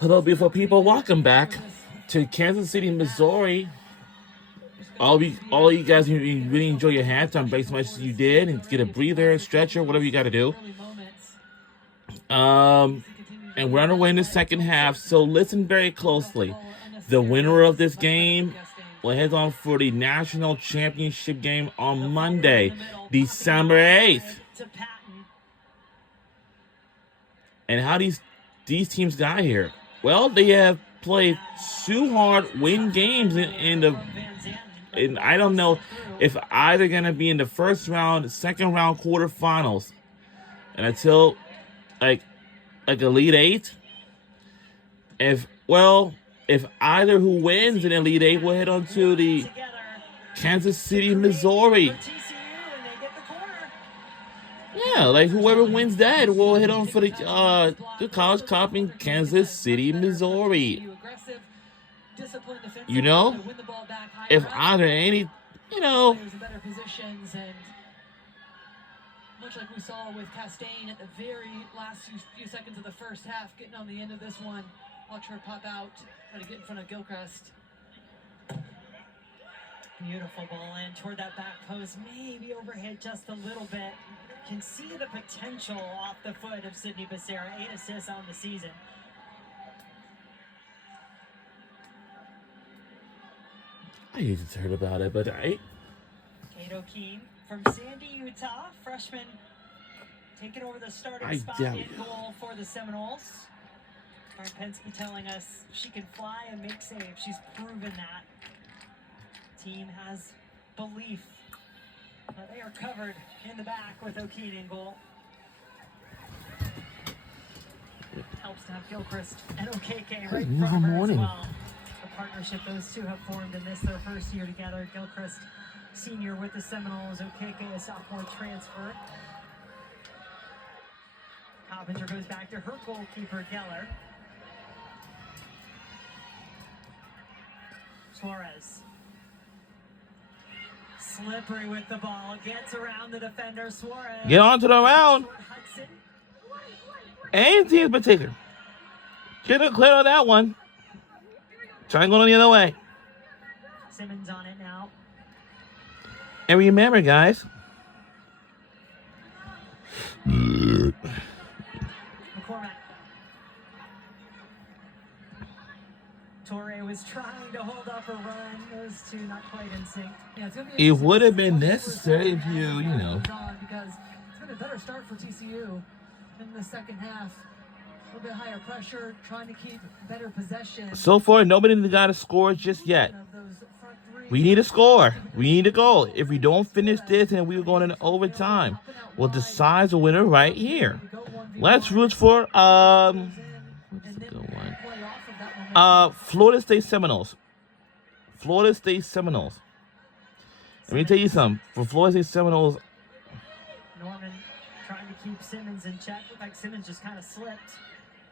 Hello, beautiful people. Welcome back to Kansas City, Missouri. All you guys, you really enjoy your halftime break as much as you did, and get a breather, stretcher, whatever you got to do. And we're on our way in the second half, so listen very closely. The winner of this game will head on for the national championship game on Monday, December 8th. And how these teams got here? Well, they have played too hard, win games and I don't know if either gonna be in the first round, second round, quarterfinals, and until like Elite Eight. If either who wins in Elite Eight will head on to the Kansas City, Missouri. Yeah, like whoever wins that will head on for the College Cup in Kansas City, Missouri. You know, if either any, much like we saw with Castaigne at the very last few seconds of the first half, getting on the end of this one. Watch her pop out, try to get in front of Gilchrist. Beautiful ball in toward that back post, maybe overhit just a little bit. Can see the potential off the foot of Sydney Becerra. 8 assists on the season. I just heard about it, but Kate O'Keefe from Sandy, Utah, freshman, taking over the starting spot in goal for the Seminoles. Mark Penske telling us she can fly and make saves. She's proven that. Team has belief. But they are covered in the back with O'Keefe in goal. Helps to have Gilchrist and Okeke right in front of her as well. The partnership those two have formed in this, their first year together. Gilchrist, senior with the Seminoles. Okeke, a sophomore transfer. Coppinger goes back to her goalkeeper, Geller. Suarez. Slippery with the ball, gets around the defender. Suarez. Get on to the round. Any team's particular. Get it clear on that one. Try going the other way. Simmons on it now. And remember, guys. McCormack. Torre was trying to hold up a run. Those two not quite in sync. Yeah, it would have been necessary if you know. Because it's been a better start for TCU in the second half. A little bit higher pressure, trying to keep better possession. So far, nobody got a score just yet. We need a score. We need a goal. If we don't finish this and we're going into overtime, we'll decide the winner right here. Let's root for what's the good one? Florida State Seminoles. Florida State Seminoles. Let me tell you something. For Florida State Seminoles, Norman trying to keep Simmons in check. Looked like Simmons just kind of slipped,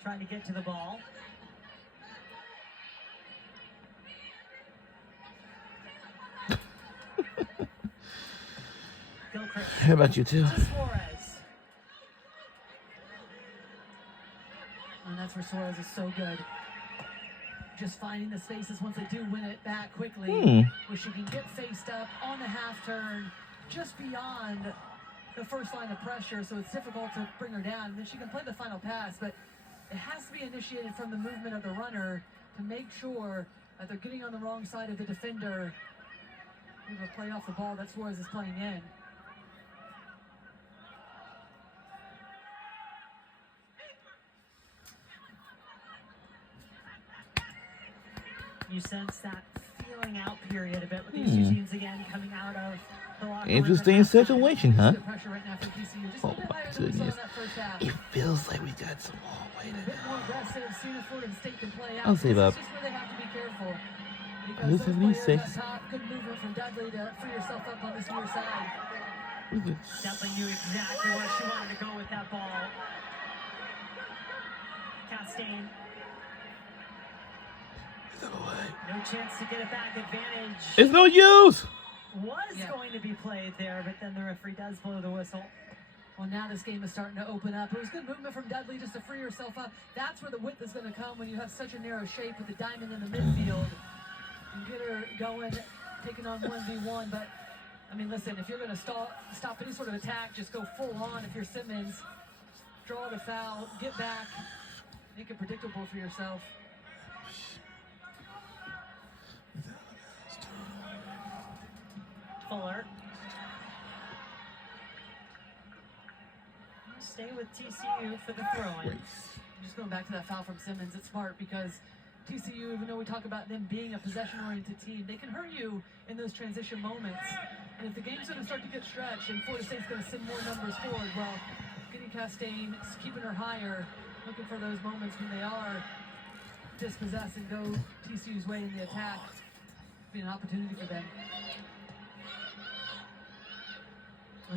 trying to get to the ball. How about you too? Suarez. And that's where Suarez is so good. Just finding the spaces once they do win it back quickly, where she can get faced up on the half turn, just beyond the first line of pressure, so it's difficult to bring her down. And then she can play the final pass, but it has to be initiated from the movement of the runner to make sure that they're getting on the wrong side of the defender. We have a play off the ball that Suarez is playing in. You sense that feeling out period a bit with these two teams again coming out of the locker room. Interesting situation, huh? Oh my goodness. It feels like we got some more way to go. I'll say about 76. Good movement from Dudley to free yourself up on this near side. Definitely knew exactly where she wanted to go with that ball. Castaigne. No chance to get it back. Advantage. It's no use. Was going to be played there, but then the referee does blow the whistle. Well, now this game is starting to open up. It was good movement from Dudley just to free herself up. That's where the width is going to come when you have such a narrow shape with the diamond in the midfield. And get her going, taking on 1v1. But, I mean, listen, if you're going to stop any sort of attack, just go full on. If you're Simmons, draw the foul, get back, make it predictable for yourself. Fuller. Stay with TCU for the throw-in. Just going back to that foul from Simmons, it's smart because TCU, even though we talk about them being a possession-oriented team, they can hurt you in those transition moments. And if the game's going to start to get stretched and Florida State's going to send more numbers forward, well, getting Castaigne, keeping her higher, looking for those moments when they are dispossessed and go TCU's way in the attack, be an opportunity for them.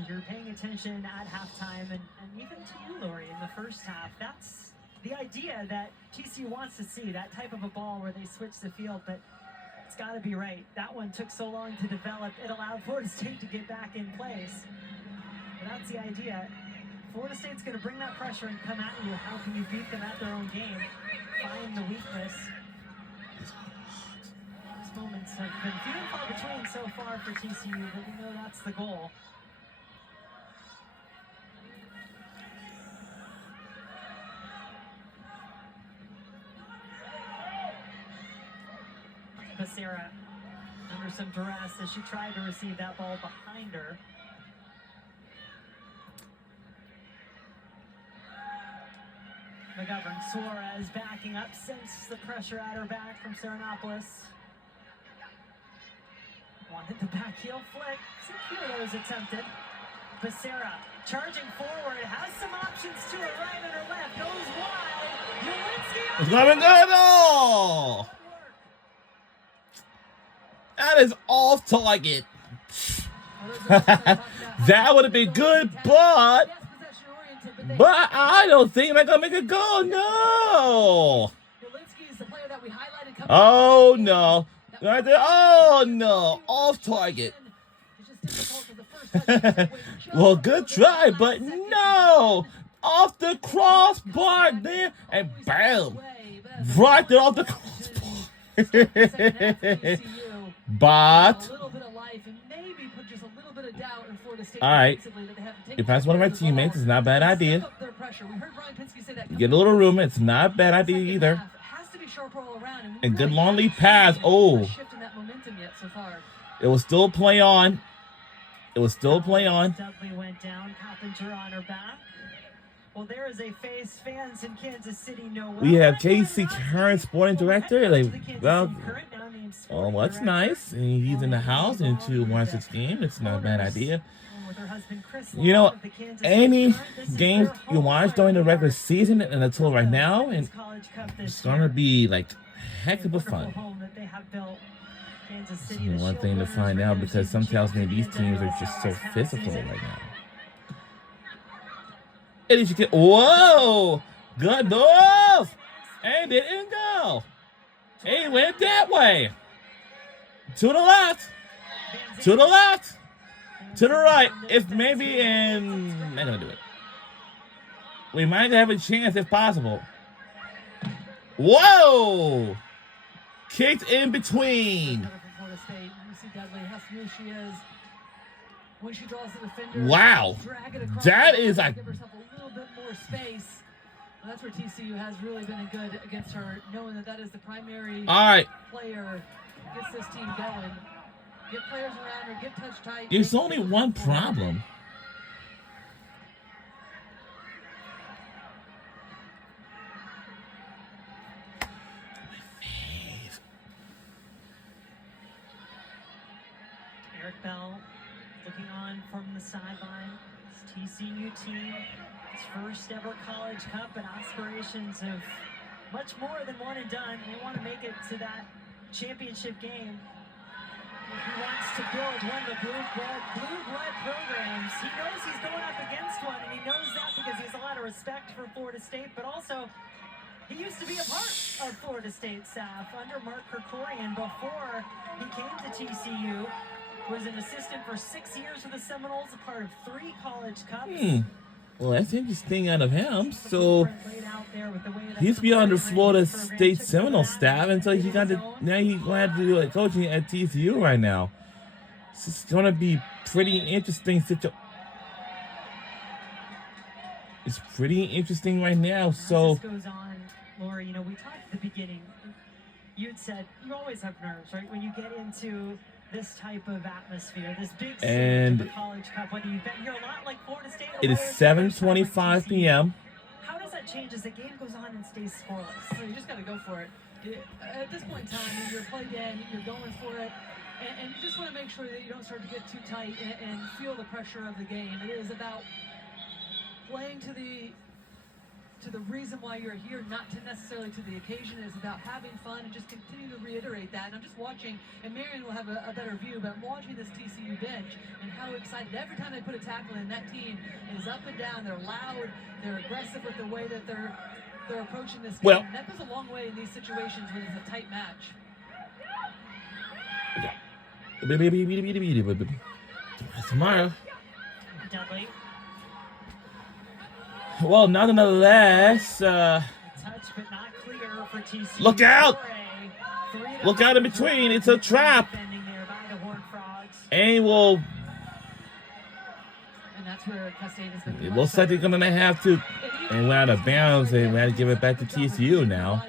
You're paying attention at halftime, and even to you, Lori, in the first half. That's the idea that TCU wants to see, that type of a ball where they switch the field, but it's got to be right. That one took so long to develop. It allowed Florida State to get back in place. But that's the idea. Florida State's going to bring that pressure and come at you. How can you beat them at their own game? Find the weakness. These moments have been few and far between so far for TCU, but we know that's the goal. Becerra under some duress as she tried to receive that ball behind her. McGovern, Suarez backing up, sends the pressure at her back from Serenopolis. Wanted the back heel flick. Some few of those attempted. Becerra charging forward, has some options to her right and her left, goes wide. Ulinski. It's not been good at all. That is off target. That would have been good, but I don't think they're gonna make a goal. No. Oh no. Right there. Oh no. Off target. Well, good try, but no. Off the crossbar there, and bam, right there off the crossbar. But all right, if that's one of my teammates, it's not a bad idea. Get a little room, it's not a bad idea either. And good long lead pass. Oh, it will still play on. It will still play on. Dudley went down. Coppinger on her back. Well, there is a face fans in Kansas City know well. We have KC current sporting director. Like, well, oh, that's nice. And he's in the house into watch this game. It's not a bad idea. You know, any games you watch during the regular season and until right now, and it's gonna be like heck of a fun. One thing to find out, because some tells me these teams are just so physical right now. And you get, whoa, good move, and it didn't go. It went that way. To the left, to the left, to the right. If maybe, and not gonna do it. We might have a chance if possible. Whoa, kicked in between. Wow, that is like. Space. Well, that's where TCU has really been good against her, knowing that is the primary player gets this team going. Get players around her, get touch tight. There's only one problem. Eric Bell looking on from the sideline. This TCU team. His first ever College Cup, and aspirations of much more than one and done. They want to make it to that championship game. He wants to build one of the blue blood programs. He knows he's going up against one, and he knows that because he has a lot of respect for Florida State, but also he used to be a part of Florida State staff under Mark Krikorian before he came to TCU. Was an assistant for 6 years with the Seminoles, a part of 3 College Cups. Well, that's interesting out of him. So he's beyond the Florida State Seminoles staff until he got to now he's going to have to do like coaching at TCU right now. It's going to be pretty interesting situation. It's pretty interesting right now. So as this goes on, Laura, you know, we talked at the beginning. You'd said you always have nerves, right? When you get into this type of atmosphere, this big stage of the College Cup, whether you've been here a lot like Florida State. It is 7:25 p.m. How does that change as the game goes on and stays scoreless? So you just got to go for it. At this point in time, you're played in, you're going for it, and you just want to make sure that you don't start to get too tight and feel the pressure of the game. It is about playing to the reason why you're here, not to necessarily to the occasion. It's about having fun and just continue to reiterate that. And I'm just watching, and Marion will have a better view, but I'm watching this TCU bench and how excited every time they put a tackle in. That team is up and down. They're loud. They're aggressive with the way that they're approaching this game. Well, and that goes a long way in these situations when it's a tight match. Tomorrow. Dudley. Well, nonetheless, Touch, but not clear for TCU. Look out! Look out in between. It's a trap. And we'll. And that's where It looks like they're going to have to. And we're out of bounds. And we had to give it back to TCU now.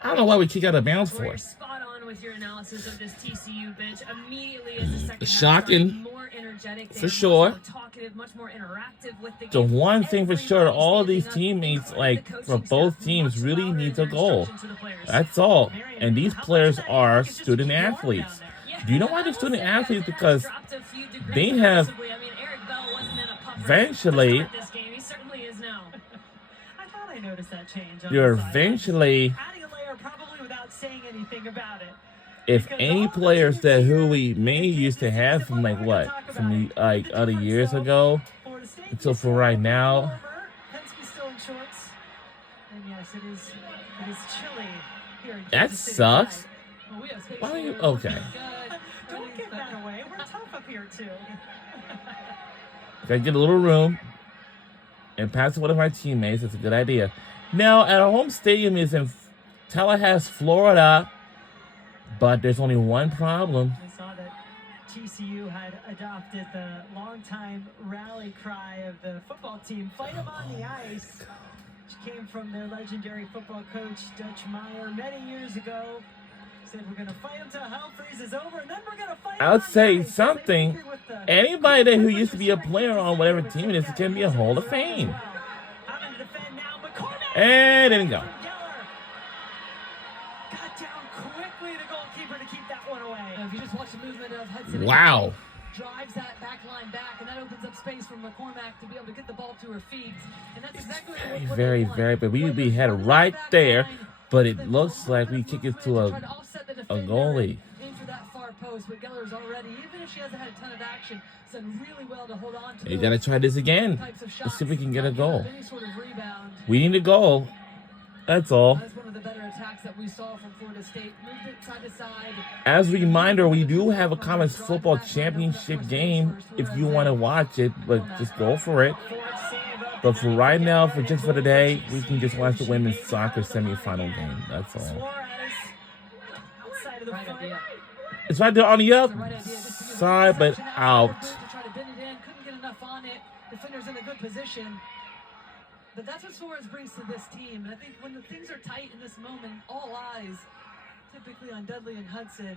I don't know why we kick out of bounds for. You're spot on with your analysis of this TCU bench. Immediately as the second shocking, half, more energetic, for sure. Much more talkative, much more interactive with the The game. one thing for sure, all of these teammates, like for both teams, really needs a goal. That's all. And these players are student athletes. Do you know why they're student athletes? Because they have eventually. I noticed that change. You're eventually. Saying anything about it. If any players that who we may used to have from like what from the like other years ago until for right now. That sucks. Why are you okay? Don't give that away. We're tough up here too. Gotta get a little room and pass it to one of my teammates. That's a good idea. Now, our home stadium is in Tallahassee, Florida, but there's only one problem. I saw that TCU had adopted the longtime rally cry of the football team, "Fight them on the ice," which came from their legendary football coach, Dutch Meyer, many years ago. Said, "We're going to fight them till hell freezes over, and then we're going to fight." I would say something. Anybody who used to be a player on whatever team it is can be a Hall of Fame. And didn't go. If you just watch the movement of Hudson, wow. Drives that back line back, and that opens up space for McCormack to be able to get the ball to her feet. And that's exactly what very, but we had it right there, but it looks like we kick it to a goalie. In for that far post, but Geller's already, even if she hasn't had a ton of action, done really well to hold on to. You gotta try this again. Let's see if we can get a goal. We need a goal. That's all. That's one of the better attacks that we saw from Florida State. Moved it side to side. As a reminder, we do have a college football championship game if you want to watch it, but just go for it. But for right now, for the day, we can just watch the women's soccer semifinal game. That's all. It's right there on the outside, but out. Couldn't get enough on it. Defender's in a good position. But that's what Suarez brings to this team. And I think when the things are tight in this moment, all eyes, typically on Dudley and Hudson,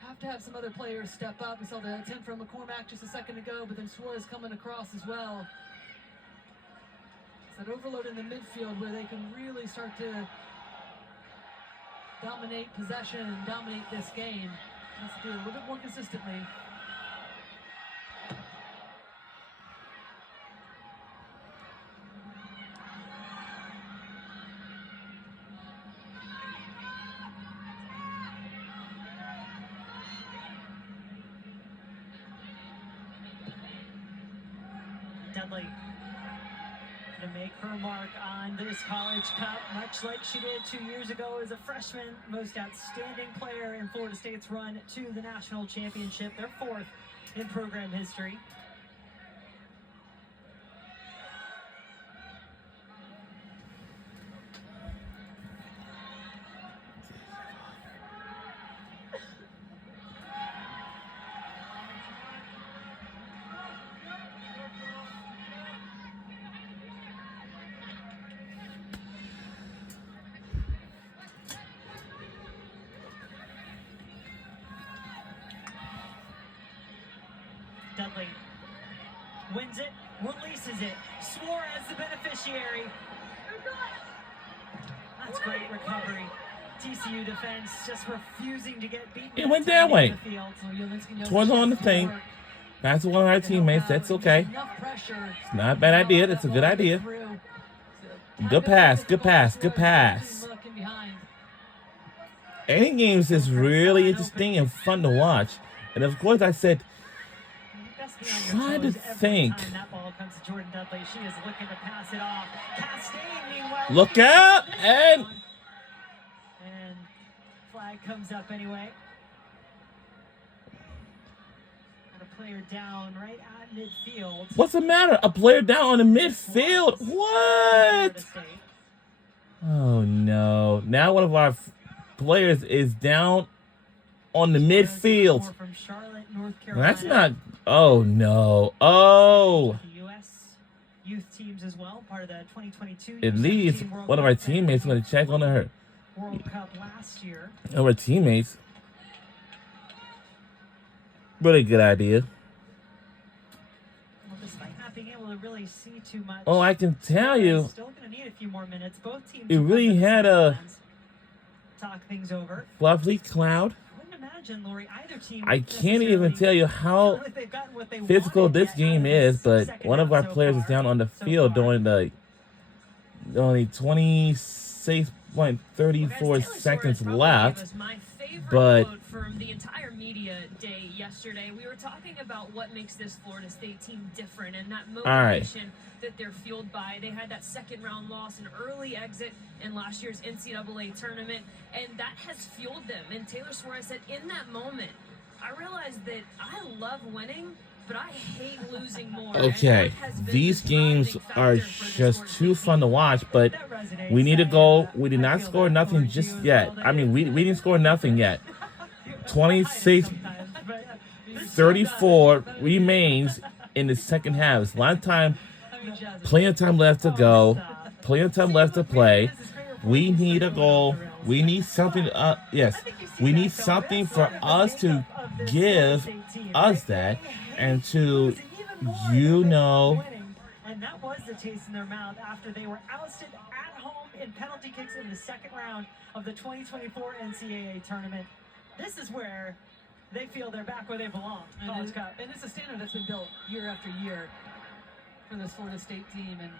have to have some other players step up. We saw the attempt from McCormack just a second ago, but then Suarez coming across as well. It's that overload in the midfield where they can really start to dominate possession and dominate this game. Has to do it a little bit more consistently. Dudley to make her mark on this College Cup, much like she did 2 years ago as a freshman, most outstanding player in Florida State's run to the national championship, their fourth in program history. Dudley wins it, releases it. Suarez, the beneficiary. That's great recovery. TCU defense just refusing to get beaten. It went that way. So Towards on the thing. Pass to one of our teammates. That's okay. It's not a bad idea. That's a good idea. Good pass. Good pass. Good pass. Any games is really interesting and fun to watch. And of course, I said, try to think. Look out! And flag comes up anyway. And a player down right at midfield. What's the matter? A player down on the midfield? What? Oh no! Now one of our players is down on the midfield. That's not. Oh no! Oh. Youth teams as well, part of the 2022. At least one of our teammates going to check on her. World Cup last year. Our teammates. Really good idea. Well, despite not being able to really see too much. Oh, I can tell you. Still going to need a few more minutes. Both teams. It really had a talk things over. fluffy cloud. Lori, either team I can't even tell you how physical this game is, but one of our players is down on the field during the only 26.34 seconds left. But from the entire media day yesterday, we were talking about what makes this Florida State team different and that motivation that they're fueled by. They had that second round loss, an early exit in last year's NCAA tournament, and that has fueled them. And Taylor Suarez said, in that moment, I realized that I love winning, but I hate losing more. okay, these games are just too fun to watch, but we need a goal. We did not score nothing just yet. I mean, we didn't score nothing yet. 26-34 remains in the second half. It's a lot of time, plenty of time left to go, plenty of time left to play. We need a goal. We need something. Yes, we need something for us to give us that, and to, you know. And that was the taste in their mouth after they were ousted at home in penalty kicks in the second round of the 2024 NCAA tournament. This is where they feel they're back where they belong. And it's a standard that's been built year after year for this Florida State team, and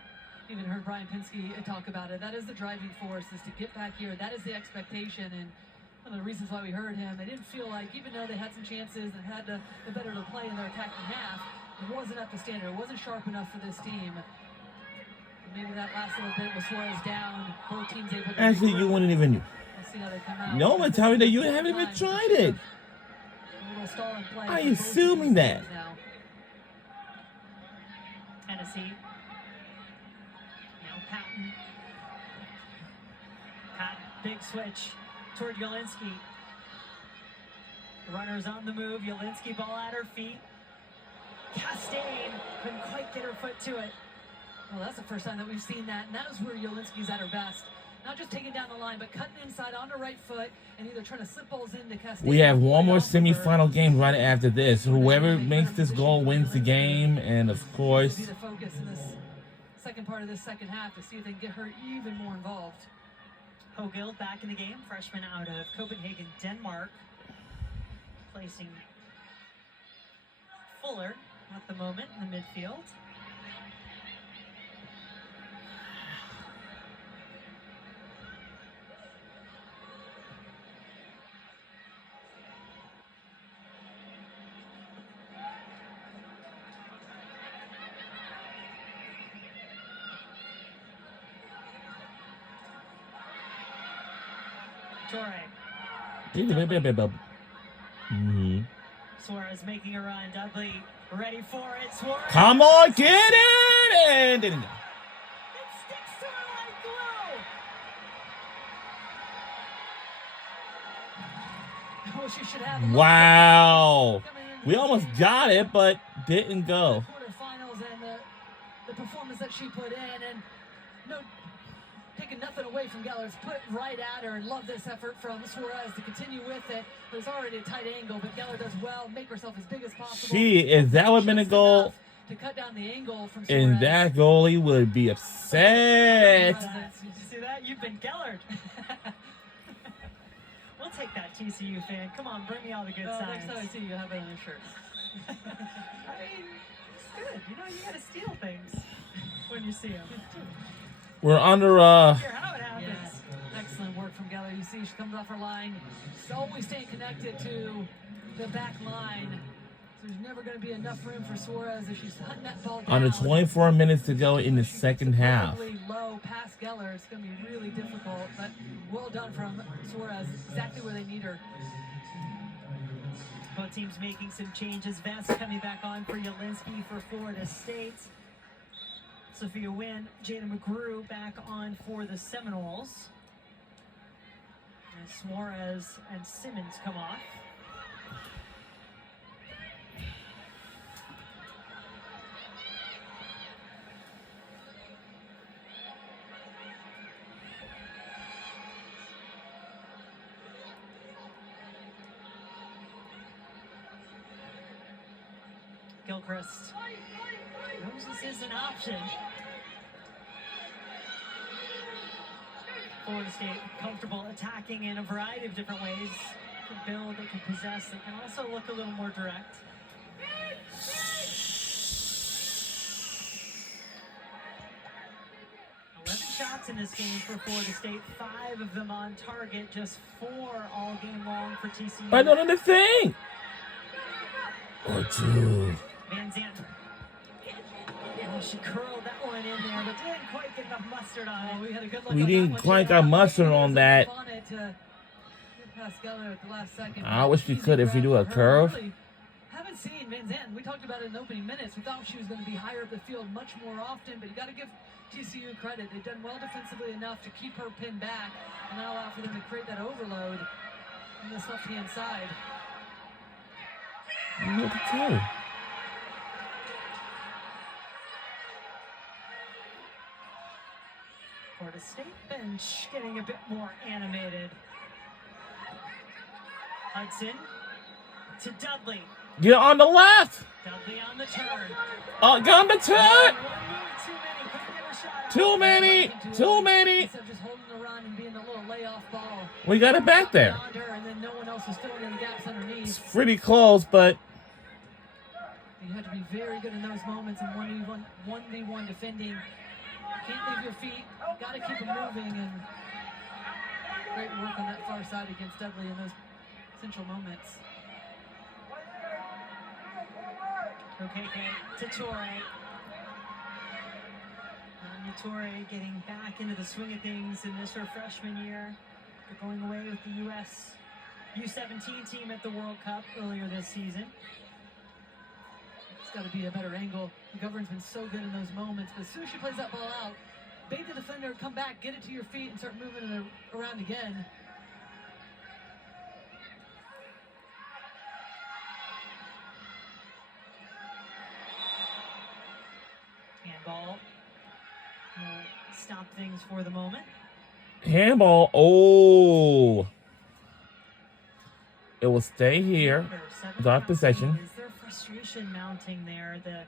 even heard Brian Pinsky talk about it. That is the driving force, is to get back here. That is the expectation, and one of the reasons why we heard him, they didn't feel like, even though they had some chances and had the better to play in their attacking half, it wasn't up to standard. It wasn't sharp enough for this team. Maybe that last little bit was Suarez down. Both teams able to Actually, you wouldn't even. We'll see how they come out. No one tell me that you haven't even tried it. A little stall in play I for both assuming of these that. teams now. Tennessee. Now Patton. Big switch toward Jelinski. Runners on the move. Jelinski, ball at her feet. Castaigne couldn't quite get her foot to it. Well, that's the first time that we've seen that, and that is where Jelinski's at her best. Not just taking down the line, but cutting inside on the right foot and either trying to slip balls into Castaigne. We have one more semifinal game right after this. Whoever makes this goal wins the game, and of course, This will be the focus in this second part of this second half, to see if they can get her even more involved. Hogild back in the game, freshman out of Copenhagen, Denmark, placing Fuller at the moment in the midfield. Suarez making a run. Dudley ready for it. Suarez. Come on, get it! And didn't go. It sticks to her like glue. Oh, she should have. Wow. We almost got it, but didn't go. Quarterfinals and the performance that she put in, and no taking nothing nothing away from Gellers. Put it right at her, and love this effort from Suarez to continue with it. There's already a tight angle, but Geller does well. Make herself as big as possible. If that would have been a goal, to cut down the angle from Suarez. and that goalie would be upset. Did you see that? You've been Gellered. We'll take that, TCU fan. Come on, bring me all the good signs. Next time I see you, have it on your shirt. I mean, it's good. You know, you gotta steal things when you see them. We're under How it happens. Yeah. Excellent work from Geller. You see she comes off her line. She's always staying connected to the back line. So there's never going to be enough room for Suarez if she's hunting that ball down. under 24 minutes to go in the second half. Low past Geller. It's going to be really difficult, but well done from Suarez. Exactly where they need her. Both teams making some changes. Vance coming back on for Yelinsky for Florida State. Sophia Wynn, Jada McGrew back on for the Seminoles. And Suarez and Simmons come off. Gilchrist. Moses is an option. Florida State comfortable attacking in a variety of different ways. They can build, they can possess, they can also look a little more direct. Shots in this game for Florida State, 5 of them on target, just 4 all game long for TCU. I don't understand. Or 2. Van Zandt. Oh, she curled that one in there, but didn't quite get enough mustard on it. We had a good look We on didn't that quite one. got mustard on that. I wish we could if we do a curve. Haven't seen Van Zandt. We talked about it in the opening minutes. We thought she was going to be higher up the field much more often, but you got to give TCU credit. They've done well defensively enough to keep her pinned back and not allow for them to create that overload on this left-hand side. Look at you. Florida State bench getting a bit more animated. Hudson to Dudley. Get on the left. Dudley on the turn. Get on the turn. Too many. Too many. Instead of just holding the run and being a little layoff ball. We got it back there. And then no one else was filling in the gaps underneath. It's pretty close, but You have to be very good in those moments in 1v1 defending. Can't leave your feet. Got to keep them moving. And great work on that far side against Dudley in those essential moments. Okay, to Torre. Torre getting back into the swing of things in this her freshman year. They're going away with the U.S. U17 team at the World Cup earlier this season. It's got to be a better angle. McGovern's been so good in those moments, but as soon as she plays that ball out, bait the defender, come back, get it to your feet, and start moving it around again. Handball. We'll stop things for the moment. handball. Oh. It will stay here. Without possession. Is there frustration mounting there? The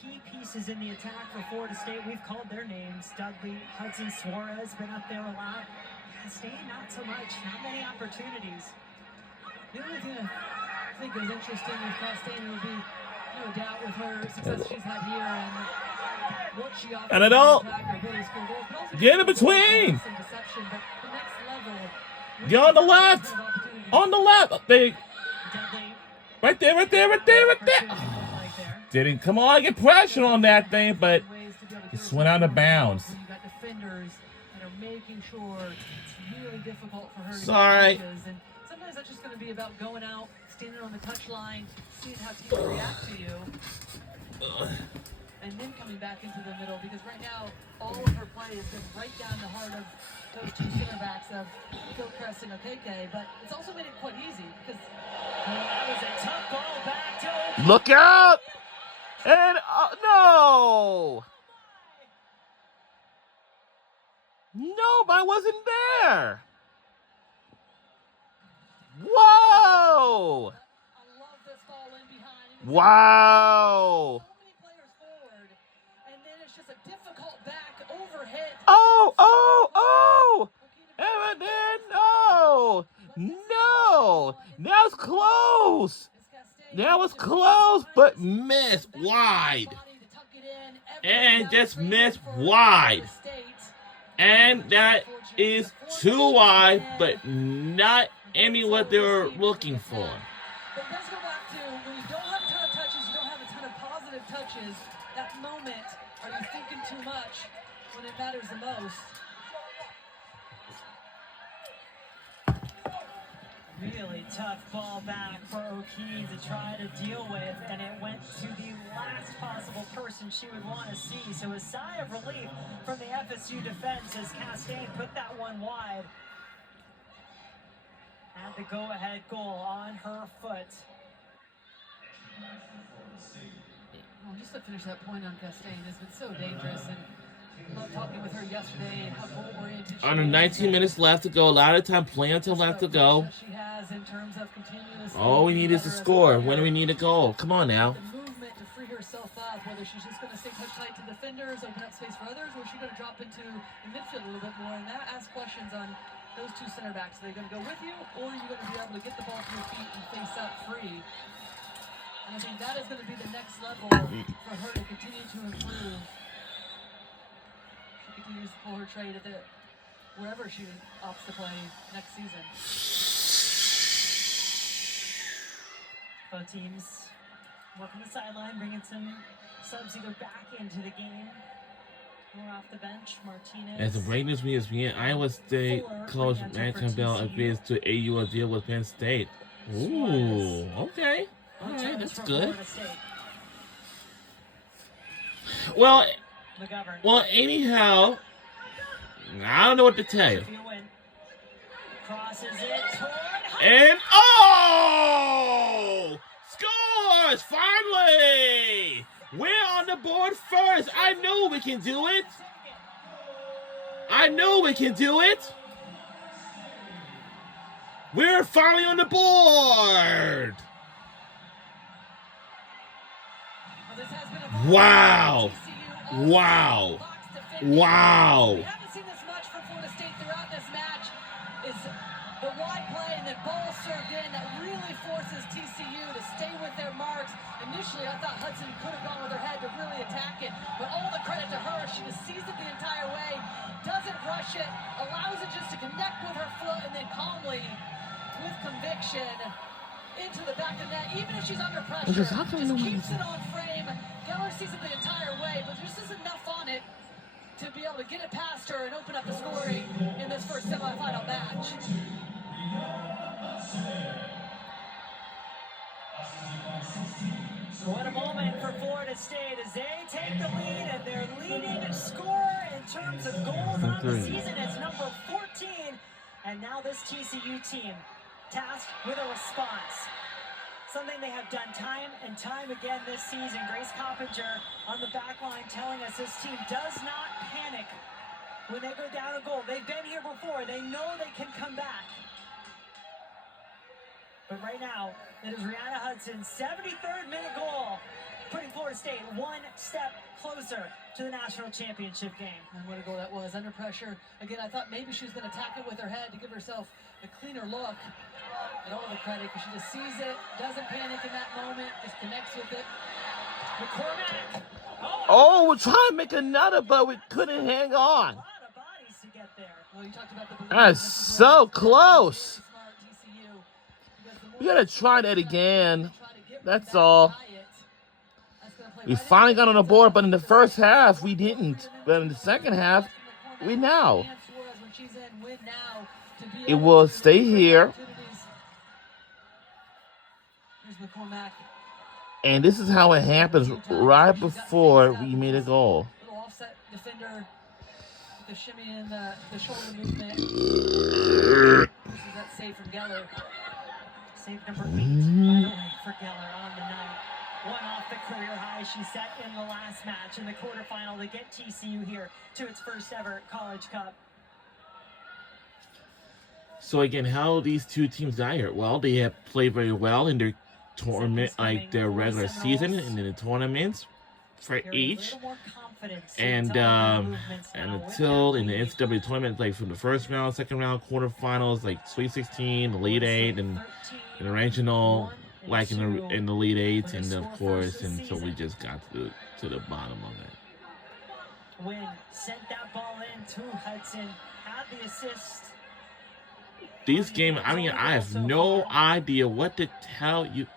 key pieces in the attack for Florida State, we've called their names. Dudley, Hudson, Suarez, been up there a lot. State, not so much. Not many opportunities. The only thing I think is interesting with Costain would be, no doubt, with her success she's had here and what she offers. And it all. Get Get in between. Deception, but the next level, Get on the left. On the left. Big. Dudley, Right there, right there, right there, right there. right there. Didn't come on, get pressure on that thing, but it went out of bounds. When you got defenders that are making sure it's really difficult for her to Sorry. get touches. And sometimes that's just going to be about going out, standing on the touch line, seeing how teams react to you, and then coming back into the middle. Because right now, all of her play has been right down the heart of those two center backs of Gilchrist and Okeke. But it's also made it quite easy because That was a tough ball back to Look out! And no! No, but I wasn't there. Whoa! I love this ball in behind. Wow! So many players forward, and then it's just a difficult back overhit. Oh! Ever there? No! No! That was close! That was close, but missed wide. And just missed wide. And that is too wide, but not any what they were looking for. But let's go back to when you don't have a ton of touches, you don't have a ton of positive touches. That moment, are you thinking too much when it matters the most? Really tough ball back for O'Keefe to try to deal with, and it went to the last possible person she would want to see. So a sigh of relief from the FSU defense as Castaigne put that one wide. Had the go-ahead goal on her foot. Well, just to finish that point on Castaigne, has been so dangerous, and I love talking with her yesterday and how goal-oriented she Under is. 19 minutes left to go. A lot of time, plenty of left to go. She has in terms of continuously All we need is a score. When do we need a goal? Come on now. the movement to free herself up, whether she's just going to stay touch tight to defenders, open up space for others, or is she going to drop into the midfield a little bit more? And that asks questions on those two center backs. Are they going to go with you, or are you going to be able to get the ball to your feet and face up free? And I think that is going to be the next level for her to continue to improve. She continues to pull her trade at wherever she opts to play next season. Both teams working the sideline, bringing some subs either back into the game or off the bench. Martinez. As the Raiders ESPN, Iowa State coach Matt Campbell agrees to AU deal with Penn State. Ooh, okay. All right, that's good. Well, anyhow, I don't know what to tell you. Crosses it toward And oh! Scores! Finally! We're on the board first. I know we can do it. I know we can do it. We're finally on the board. Wow. Wow. Wow. We haven't seen this much from Florida State throughout this match. Is the wide play and then ball served in that really forces TCU to stay with their marks. Initially, I thought Hudson could have gone with her head to really attack it, but all the credit to her. She just sees it the entire way, doesn't rush it, allows it just to connect with her foot, and then calmly, with conviction, into the back of the net. Even if she's under pressure, just keeps it on frame. Geller sees it the entire way, but there just isn't enough on it to be able to get it past her and open up the scoring in this first semifinal match. What a moment for Florida State as they take the lead, and their leading scorer in terms of goals on the season is number 14. And now this TCU team tasked with a response. Something they have done time and time again this season. Grace Coppinger on the back line telling us this team does not panic when they go down a goal. They've been here before. They know they can come back. But right now, it is Rihanna Hudson's 73rd minute goal, putting Florida State one step closer to the national championship game. And what a goal that was, under pressure. Again, I thought maybe she was going to attack it with her head to give herself a cleaner look. And all the credit, because she just sees it, doesn't panic in that moment, just connects with it. McCormack. Oh, we're trying to make another, but we couldn't hang on. A lot of bodies to get there. Well, you talked about the That's so close. We gotta try that again. That's all. We finally got on the board, but in the first half, we didn't. But in the second half, we now. It will stay here. And this is how it happens right before we made a goal. Little offset defender with the shimmy and the shoulder movement. This is that save from Geller. Save number 8, by the way, for Geller on the night. One off the career high she set in the last match in the quarterfinal to get TCU here to its first ever College Cup. So again, how these two teams got here? Well, they have played very well in their tournament, like their regular season, and in the tournaments for each. And until in the NCAA tournament, like from the first round, second round, quarterfinals, like Sweet 16, the Elite Eight, and the regional, like in the Elite Eight, and of course, and so we just got to the bottom of it. Wynn sent that ball in to Hudson, had the assist. These games, I mean, I have no idea what to tell you.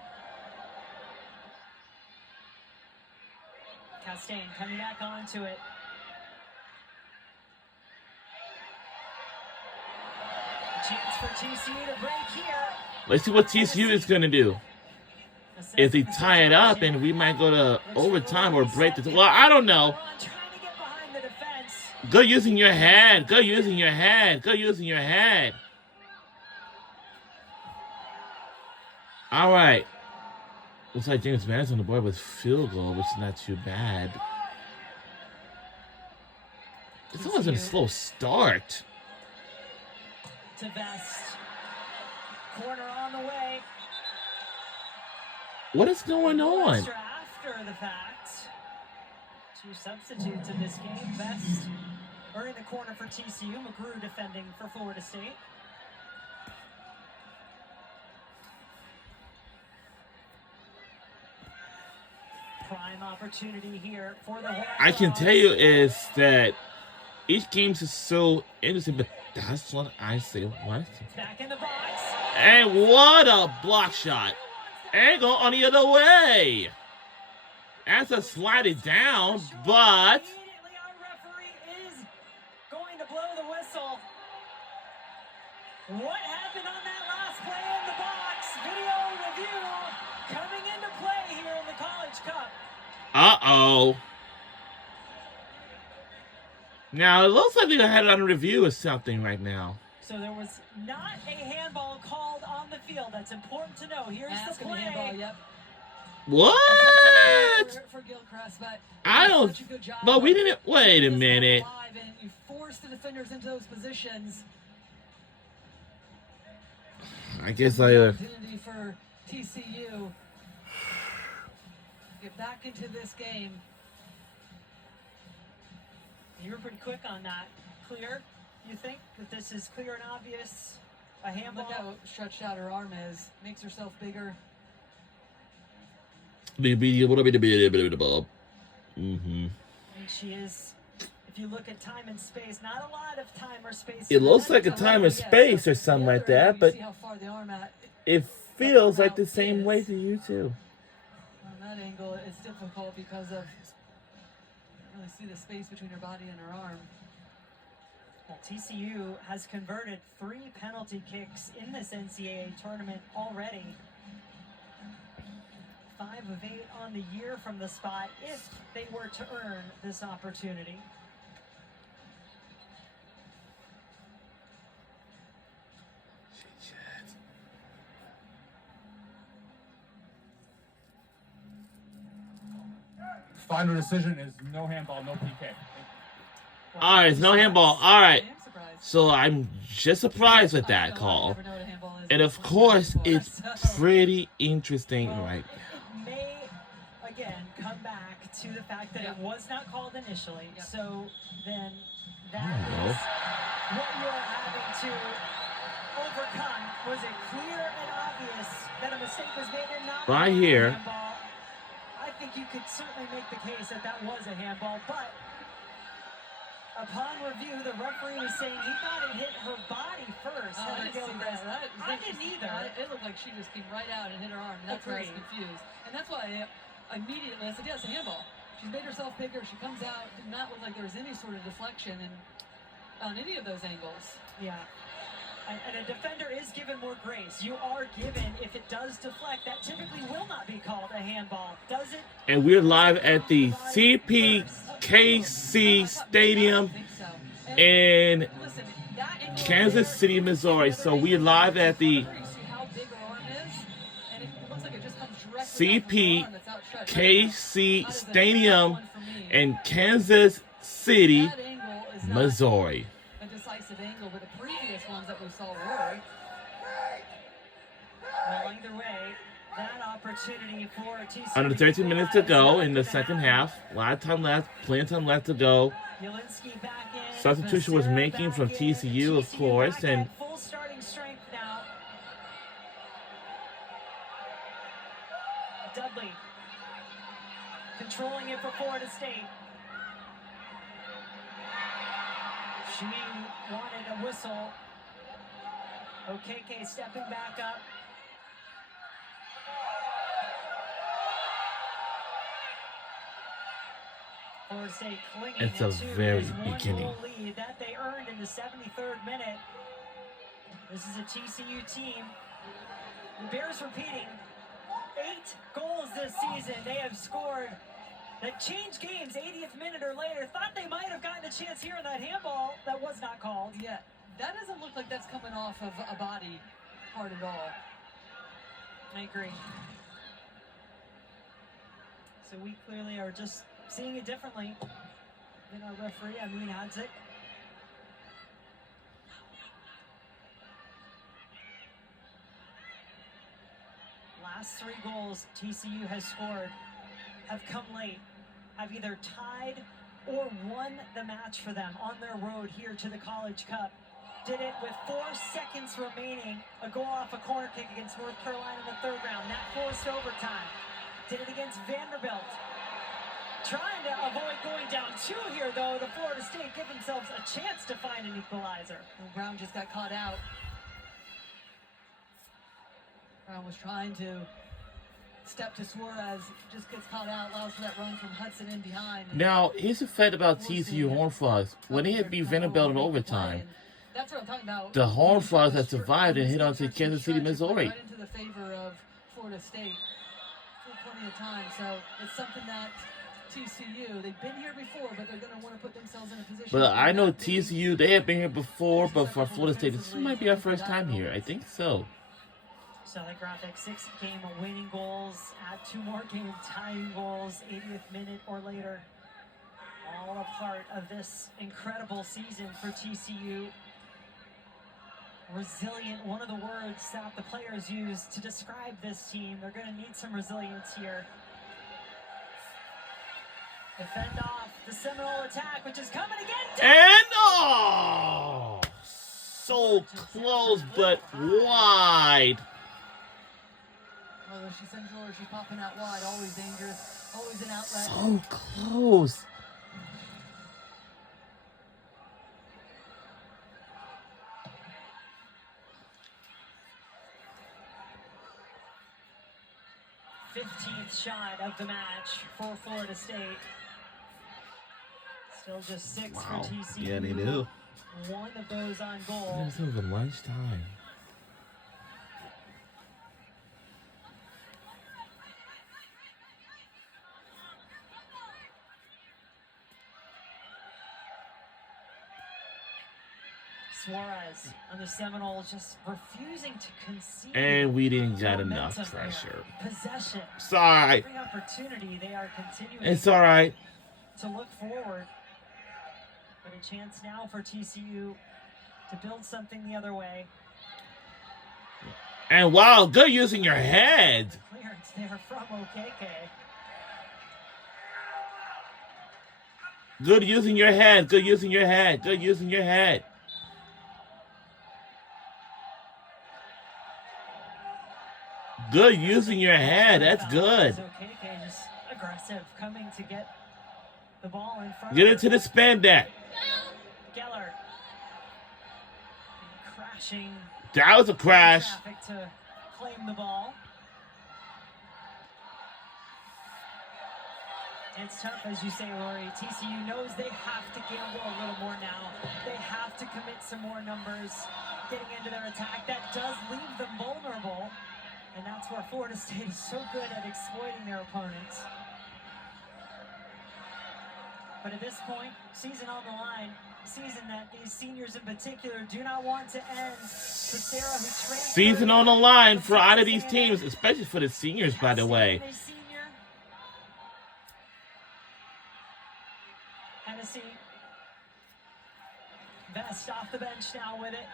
Costain coming back onto it. Chance for TCU to break here. Let's see what TCU is going to do. If they tie it up and we might go to overtime or break the... Well, I don't know. Good using your head. Good using your head. Good using your head. All right. Looks like James Madison on the board with field goal, which is not too bad. This was a slow start. To Vest. Corner on the way. What is going on? After the fact. Two substitutes in this game. Vest are in the corner for TCU. McGrew defending for Florida State. Prime opportunity here for the Hornets. I can tell you is that each game is so interesting, but that's what I say. What? Back in the box. And what a block shot. And go on the other way. That's a slide it down, but... Immediately our referee is going to blow the whistle. What happened on that last play in the box? Video review coming into play here in the College Cup. Uh-oh. Now, it looks like they had it on review or something right now. So there was not a handball called on the field. That's important to know. Here's the play. Handball, yep. What? For Gilchrist, but I don't... But we didn't... Wait a minute. You force the defenders into those positions. I guess I... Opportunity for TCU. Get back into this game. You were pretty quick on that. Clear? You think that this is clear and obvious? A handball? Look how stretched out her arm is. Makes herself bigger. Mm-hmm. And she is, if you look at time and space, not a lot of time or space. It looks like a time and space or something like that, but it feels like the same way to you too. On that angle, it's difficult because of you really see the space between her body and her arm. Well, TCU has converted 3 penalty kicks in this NCAA tournament already. 5 of 8 on the year from the spot if they were to earn this opportunity. Final decision is no handball, no PK. All right, it's no handball. All right. So I'm just surprised with that call. And of course, it's pretty interesting right now. It may, again, come back to the fact that it was not called initially. So then that is what you're having to overcome. Was it clear and obvious that a mistake was made and not right here? Handball? I think you could certainly make the case that that was a handball, but upon review, the referee was saying he thought it hit her body first. I didn't see that. I didn't either. It looked like she just came right out and hit her arm. And that's why I was confused. And that's why I immediately said, yeah, it's a handball. She's made herself bigger. She comes out. Did not look like there was any sort of deflection on any of those angles. Yeah. And a defender is given more grace. You are given, if it does deflect, that typically will not be called a handball. Does it? And we're live at the CPKC Stadium in Kansas City, Missouri. So we're live at the CPKC Stadium in Kansas City, Missouri. decisive angle, but the previous ones that we saw were. Well, either way, that opportunity for TCU. Under 13 minutes to go in the second half. A lot of time left. Plenty of time left to go. Yelinsky back in. Substitution was Becerra making from back in. TCU, of course, back and at full starting strength now. Dudley controlling it for Florida State. She wanted a whistle. OKK stepping back up. Florida State clinging it's a into very this beginning. one-goal lead that they earned in the 73rd minute. This is a TCU team. The Bears repeating 8 goals this season. They have scored that changed games 80th minute or later. Thought they might have gotten a chance here on that handball that was not called. Yeah, that doesn't look like that's coming off of a body part at all. I agree. So we clearly are just seeing it differently than our referee, Amin Hadzik. Last 3 goals TCU has scored have come late, have either tied or won the match for them on their road here to the College Cup. Did it with 4 seconds remaining, a goal off a corner kick against North Carolina in the 3rd round. That forced overtime. Did it against Vanderbilt. Trying to avoid going down 2 here, though. The Florida State give themselves a chance to find an equalizer. And Brown just got caught out. Brown was trying to step to Suarez, just gets caught out, allows for that run from Hudson in behind. Now, here's the fact about TCU Horned Frogs. When they had beat Vanderbilt in overtime, that's what I'm talking about. the Horned Frogs had survived and hit onto Kansas City, Missouri. Right into the favor of Florida State for plenty of time. So it's something that TCU, they've been here before, but they're going to want to put themselves in a position. But I know TCU, they have been here before, but for Florida State, this might be our first time here. I think so. So the graphic, 6 game winning goals, add 2 more game tying goals, 80th minute or later. All a part of this incredible season for TCU. Resilient, one of the words that the players use to describe this team. They're going to need some resilience here. Defend off the Seminole attack, which is coming again. And oh, so close but wide. Whether she's central or she's popping out wide, always dangerous, always an outlet. So close. th shot of the match for Florida State. Still just 6 Wow. for TCU. Yeah, they do. 1 of those on goal. It's over lunchtime. Suarez on the Seminoles just refusing to concede. And we didn't get momentum enough there. pressure. Possession. It's alright. Every opportunity they are continuing It's alright. to look forward. But a chance now for TCU to build something the other way. And wow, good using your head. Clearance there from OKK. Good using your head. Good using your head. Good using your head. Good using your head. That's good. OKK just aggressive, coming to get the ball in front. Get into the spandex. Geller crashing. That was a crash. Traffic to claim the ball. It's tough, as you say, Rory. TCU knows they have to gamble a little more now. They have to commit some more numbers getting into their attack. That does leave them vulnerable. And that's where Florida State is so good at exploiting their opponents. But at this point, season on the line, season that these seniors in particular do not want to end. Becerra, who transferred Season on the line for either of these teams, especially for the seniors, by the way. Hennessy Vest off the bench now with it.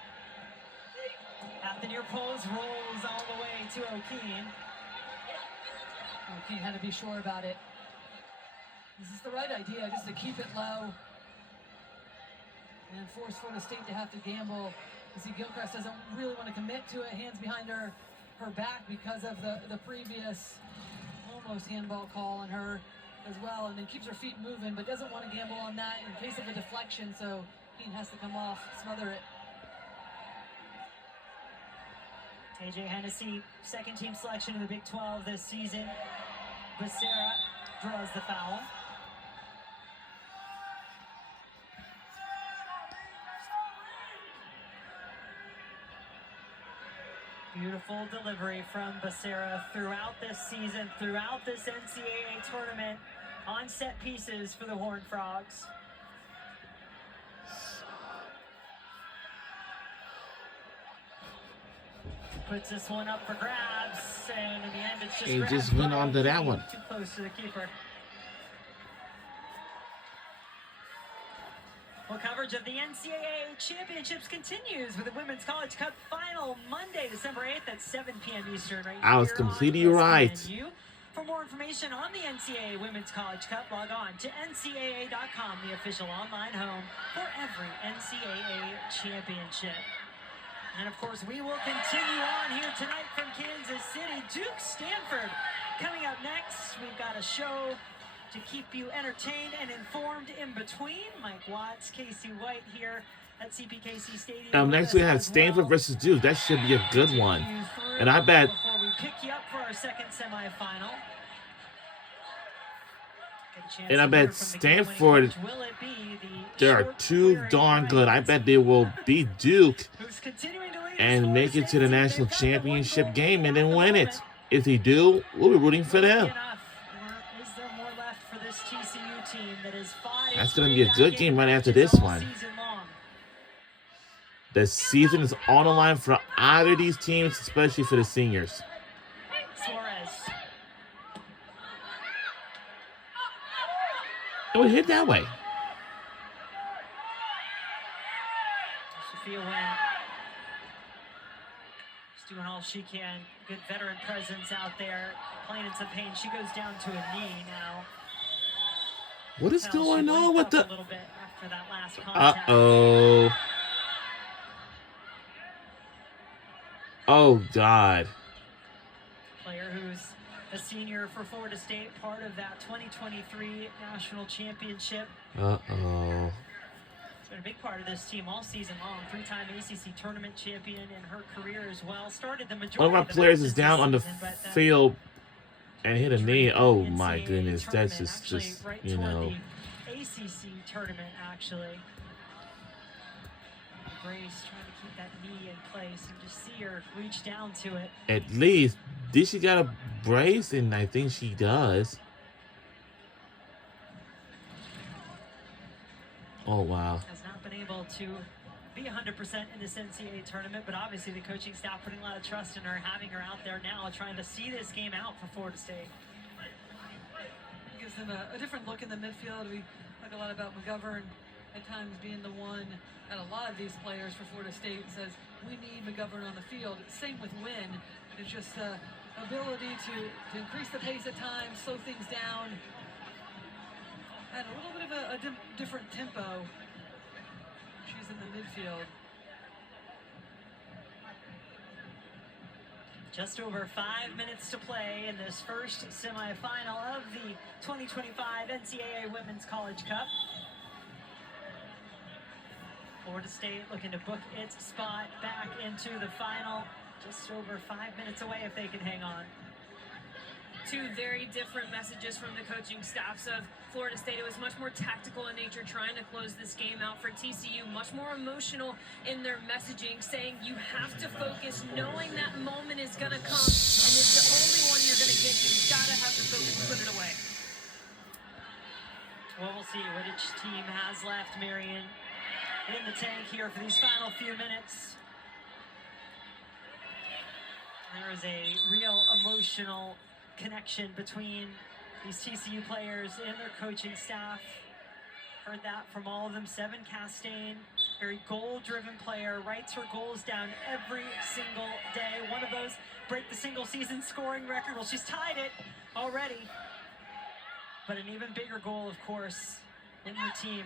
At the near post, rolls all the way to O'Keen. O'Keen had to be sure about it. This is the right idea, just to keep it low and force Florida State to have to gamble. You see, Gilchrist doesn't really want to commit to it, hands behind her back because of the previous almost handball call on her as well, and then keeps her feet moving, but doesn't want to gamble on that in case of a deflection, so Keen has to come off, smother it. AJ Hennessy, second team selection in the Big 12 this season. Becerra draws the foul. Beautiful delivery from Becerra throughout this season, throughout this NCAA tournament, on set pieces for the Horned Frogs. Puts this one up for grabs, and in the end it's just He grabbed just went by on to that O'Keen, one. too close to the keeper. Well, coverage of the NCAA championships continues with the Women's College Cup final Monday, December 8th at 7 p.m. Eastern. Right I was here completely on right. ESPNU. For more information on the NCAA Women's College Cup, log on to ncaa.com, the official online home for every NCAA championship. And of course, we will continue on here tonight from Kansas City. Duke Stanford coming up next. We've got a show to keep you entertained and informed in between. Mike Watts, Casey White here at CPKC Stadium. Next we have Stanford versus Duke. That should be a good one. And I bet. Before we pick you up for our second semifinal. And I bet Stanford, they are too darn good. I bet they will beat Duke and make it to the national championship game and then win it. If they do, we'll be rooting for them. That's going to be a good game right after this one. The season is on the line for either of these teams, especially for the seniors. It would hit that way. Sophia Wynn is doing all she can. Good veteran presence out there, playing in some pain. She goes down to a knee now. What is going on with the... A little bit after that last contact. Uh-oh. Oh, God. Player who's a senior for Florida State, part of that 2023 national championship. Uh-oh. It's been a big part of this team all season long. Three-time ACC tournament champion in her career as well. Started the majority One of our players is down on the field and hit a knee. Oh, my goodness. That's just right you know. The ACC tournament, actually. Grace trying to keep that knee in place and just see her reach down to it. At least, did she got a brace? And I think she does. Oh, wow. Has not been able to be 100% in this NCAA tournament, but obviously the coaching staff putting a lot of trust in her, having her out there now, trying to see this game out for Florida State. It gives them a different look in the midfield. We talk a lot about McGovern at times being the one that a lot of these players for Florida State says, we need McGovern on the field. Same with Wynn. It's just the ability to increase the pace at times, slow things down, at a little bit of a different tempo. She's in the midfield. Just over 5 minutes to play in this first semifinal of the 2025 NCAA Women's College Cup. Florida State looking to book its spot back into the final. Just over 5 minutes away if they can hang on. Two very different messages from the coaching staffs of Florida State. It was much more tactical in nature, trying to close this game out. For TCU, much more emotional in their messaging, saying you have to focus, knowing that moment is going to come, and it's the only one you're going to get. You've got to have the focus, put it away. Well, we'll see what each team has left, Marion, in the tank here for these final few minutes. There is a real emotional connection between these TCU players and their coaching staff. Heard that from all of them. Sevin Castaigne Very goal-driven player, writes her goals down every single day. One of those break the single-season scoring record. Well, she's tied it already. But an even bigger goal, of course, in her team,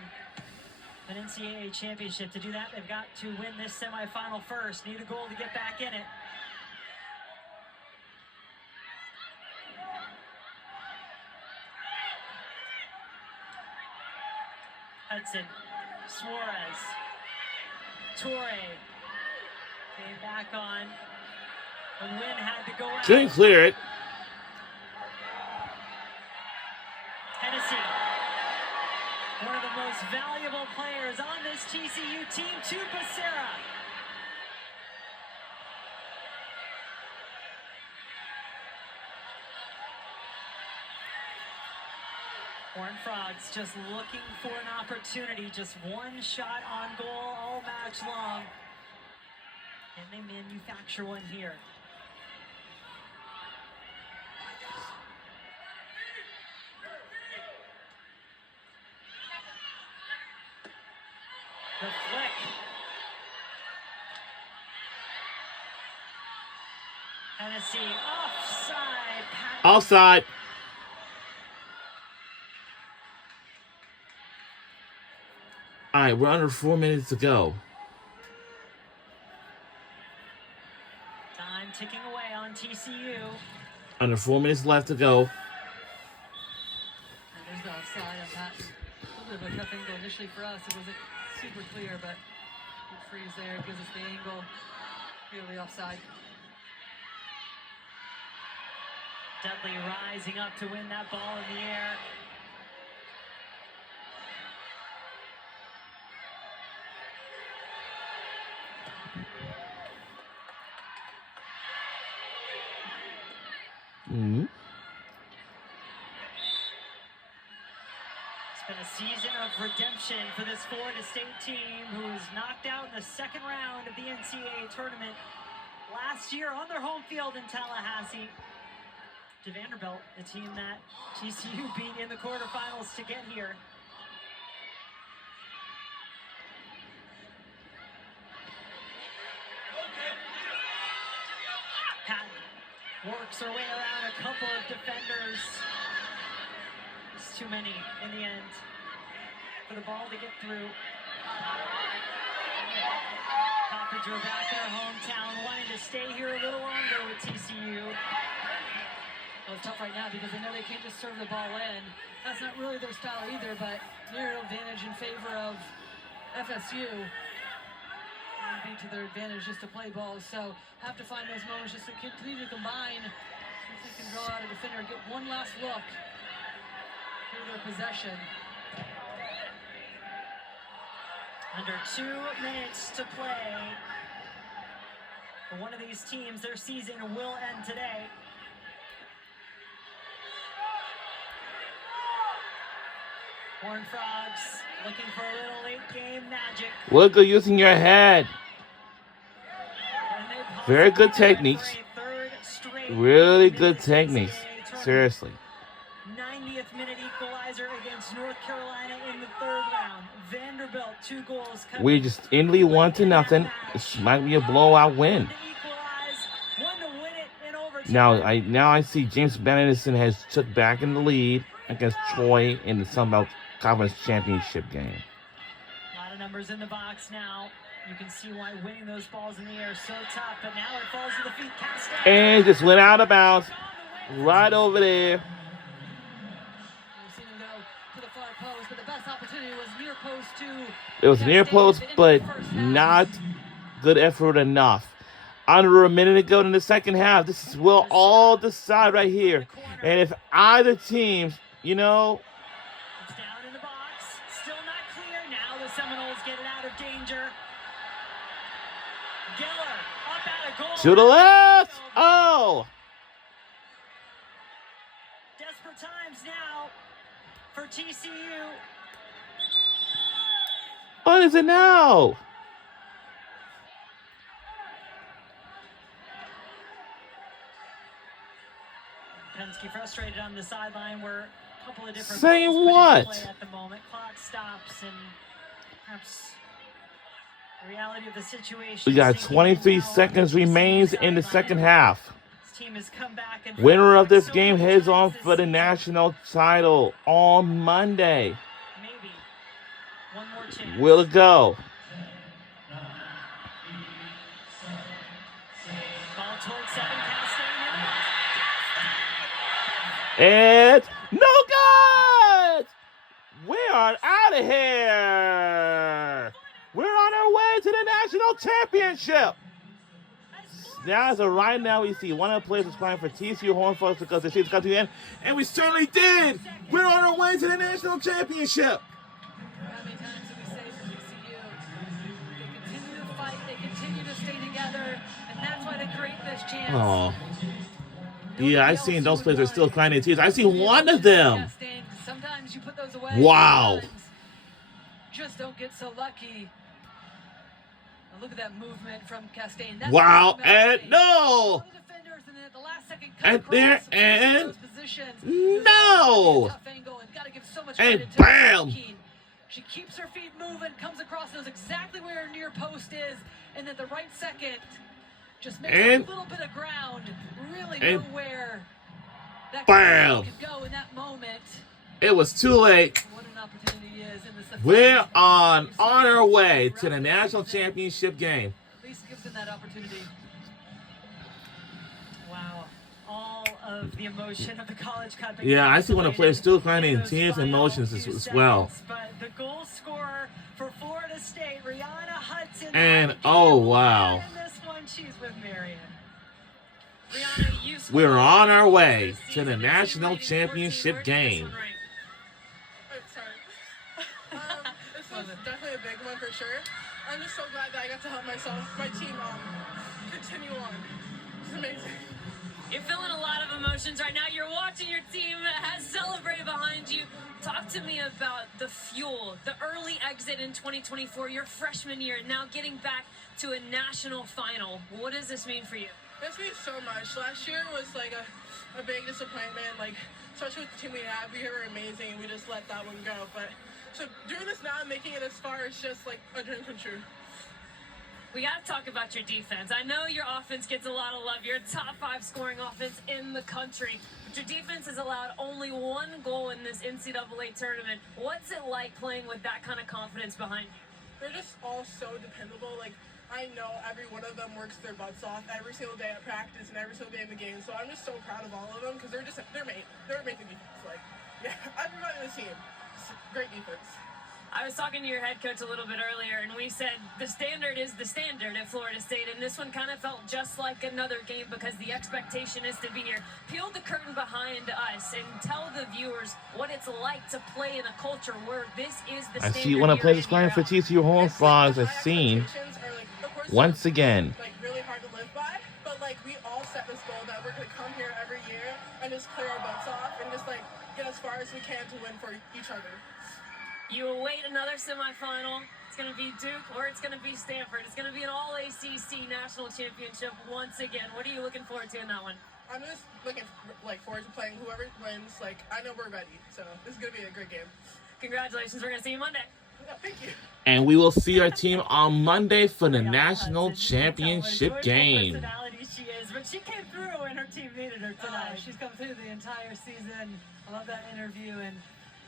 an NCAA championship. To do that, they've got to win this semifinal first. Need a goal to get back in it. Hudson, Suarez, Torre came back on when Wynn had to go out. Couldn't clear it. Hennessy, one of the most valuable players on this TCU team, to Becerra. Horned Frogs just looking for an opportunity, just one shot on goal all match long. And they manufacture one here. The flick. Hennessy offside. Offside. All right, we're under 4 minutes to go. Time ticking away on TCU. Under 4 minutes left to go. And there's the offside on that. A little bit of a tough angle initially for us. It wasn't super clear, but good freeze there. Gives us the angle. Clearly offside. Dudley rising up to win that ball in the air. Mm-hmm. It's been a season of redemption for this Florida State team, who was knocked out in the second round of the NCAA tournament last year on their home field in Tallahassee. To Vanderbilt, the team that TCU beat in the quarterfinals to get here. Patton works her way around a couple of defenders. It's too many in the end for the ball to get through. Coppage are back in her hometown, wanting to stay here a little longer with TCU. Well, it's tough right now because they know they can't just serve the ball in. That's not really their style either, but near advantage in favor of FSU. It would be to their advantage just to play balls. So have to find those moments just to continue to combine. See if they can draw out a defender, get one last look through their possession. Under 2 minutes to play. For one of these teams, their season will end today. Horned Frogs looking for a little late game magic. Look at using your head. Very good techniques. Really good techniques. Seriously. 90th minute equalizer against North Carolina in the third round. Vanderbilt, 2 goals. We just endly 1-0. This might be a blowout win. Now I see James Benedictson has took back in the lead against Troy in the Sun Belt Conference Championship game. A lot of numbers in the box now. You can see why winning those balls in the air is so tough, but now it falls to the feet. Castell. And just went out of bounds. Right over there. We've seen him go to the far post, but the best opportunity was near post to. It was near post, but not good effort enough. Under a minute ago in the second half, this will all decide right here. And if either teams, It's down in the box. Still not clear. Now the Seminoles get it out of danger. Geller up at a goal. to the left. Oh. Desperate times now for TCU. What is it now? Penske frustrated on the sideline. We're a couple of different Saying goals put into what? play at the moment. Clock stops and perhaps The reality of the situation. We got sinking in 23 now. seconds remains in the second half. This team has come back and Winner of this so game many heads times on this for the season. national title on Monday. Maybe one more chance. Will it go? Ball towards 7, Castaigne. And no good! We are out of here. We're on our way to the national championship. Now, as of right now, we see one of the players is playing for TCU Horned Frogs because the season's come to the end, and we certainly did. We're on our way to the national championship. How many times did we say for TCU? They continue to fight, they continue to stay together, and that's why they create this chance. Oh, yeah, I've seen those players are still crying in tears. I see one of them. Sometimes you put those away. Wow. Just don't get so lucky. Now look at that movement from Castaigne. That's Wow, the and no. defenders, and then at the last second And there, and those positions. no. Tough angle, and gotta give so much And credit to bam. Keen. She keeps her feet moving, comes across, knows exactly where her near post is, and at the right second, just makes And- a little bit of ground. Really and know where that bam. could go in that moment. It was too late. What an opportunity is in this. We're on our way to the national championship game. At least gives them that opportunity. Wow. All of the emotion of the College Cup. Yeah, I see one of the players still crying in those tears and final emotions few as well. seconds. But the goal scorer for Florida State, Rihanna Hudson. And, oh, wow. In this one, she's with Marion. Rihanna, you scored We're on our way this to season. the Your team national rating 14. championship Where'd you get this game. one ranked? This was definitely a big one for sure. I'm just so glad that I got to help my team continue on. It's amazing. You're feeling a lot of emotions right now. You're watching your team has celebrated behind you. Talk to me about the fuel, the early exit in 2024, your freshman year, now getting back to a national final. What does this mean for you? This means so much. Last year was like a big disappointment. Like, especially with the team we had, we were amazing and we just let that one go. But so doing this now and making it as far is just like a dream come true. We got to talk about your defense. I know your offense gets a lot of love. You're a top 5 scoring offense in the country. But your defense has allowed only 1 goal in this NCAA tournament. What's it like playing with that kind of confidence behind you? They're just all so dependable. Like, I know every one of them works their butts off every single day at practice and every single day in the game. So I'm just so proud of all of them because they're amazing defense. Like, yeah, everybody on the team, great defense. I was talking to your head coach a little bit earlier, and we said the standard is the standard at Florida State, and this one kind of felt just like another game because the expectation is to be here. Peel the curtain behind us and tell the viewers what it's like to play in a culture where this is the I standard. see one of the players playing for TCU Horned Frogs as seen once again. Like, really hard to live by, but like we all set this goal that we're gonna come here every year and just play our butts off and just like get as far as we can to win for each other. You await another semifinal. It's going to be Duke or it's going to be Stanford. It's going to be an all-ACC national championship once again. What are you looking forward to in that one? I'm just looking forward to playing whoever wins. Like, I know we're ready, so this is going to be a great game. Congratulations. We're going to see you Monday. Yeah, thank you. And we will see our team on Monday for the national championship game. Personality she is, but she came through when her team needed her tonight. She's come through the entire season. I love that interview, and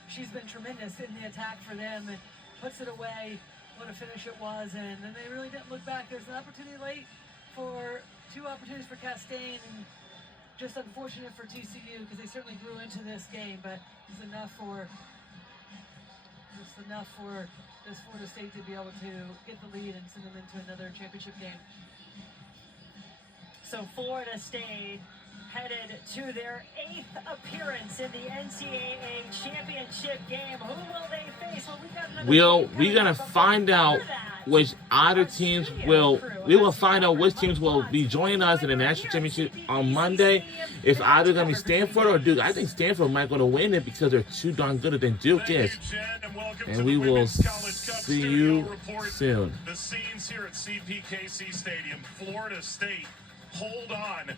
she's been tremendous in the attack for them and puts it away. What a finish it was, and then they really didn't look back. There's an opportunity late for 2 opportunities for Castaigne, and just unfortunate for TCU because they certainly grew into this game, but it's enough for this Florida State to be able to get the lead and send them into another championship game. So Florida State headed to their 8th appearance in the NCAA championship game. Who will they face? Well, We're gonna find out which other teams will. We will find out which teams will be joining us in the national championship on Monday. If either gonna be Stanford or Duke. I think Stanford might go to win it because they're too darn good than Duke is. And we will see you soon. The scenes here at CPKC Stadium, Florida State hold on,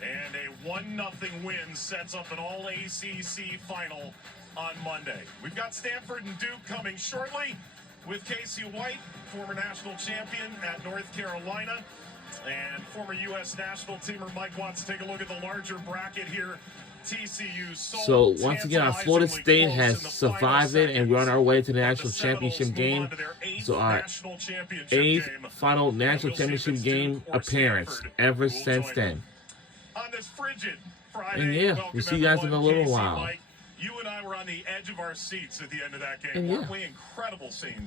and a 1-0 win sets up an all-ACC final on Monday. We've got Stanford and Duke coming shortly. with Casey White, former national champion at North Carolina, and former U.S. national teamer Mike Watts. Take a look at the larger bracket here. TCU So once again, our Florida State has survived it, and we're on our way to the national championship game. So our 8th final national championship game appearance ever since then. On this frigid Friday, And yeah, we'll see you guys in a little Casey, while. Mike, you and I were on the edge of our seats at the end of that game. And yeah. Weren't we? Incredible scenes.